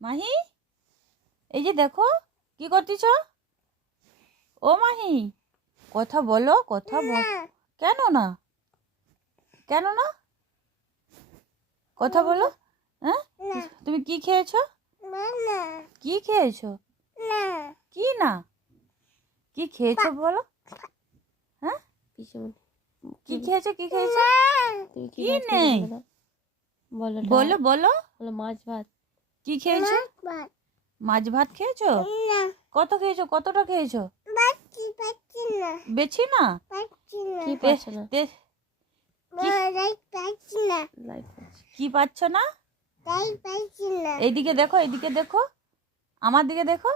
মাহি, এই যে দেখো কি করতেছ? ও মাহি, কথা বলো, কথা বল। কেন না? কেন না? কথা বলো। হ্যাঁ, তুমি কি খেয়েছো? কি খেয়েছো? কি না? কি খেয়েছো বলো? হ্যাঁ, কি খেয়েছো? কি খেয়েছো? কি নেই? বলো বলো। মাছ ভাত। কি খেয়েছো? মাছ ভাত খেয়েছো? কত খেয়েছো? কতটা খেয়েছো? বেছি না? কি পাচ্ছ না? কি পাচ্ছ না? এইদিকে দেখো, এইদিকে দেখো, আমার দিকে দেখো।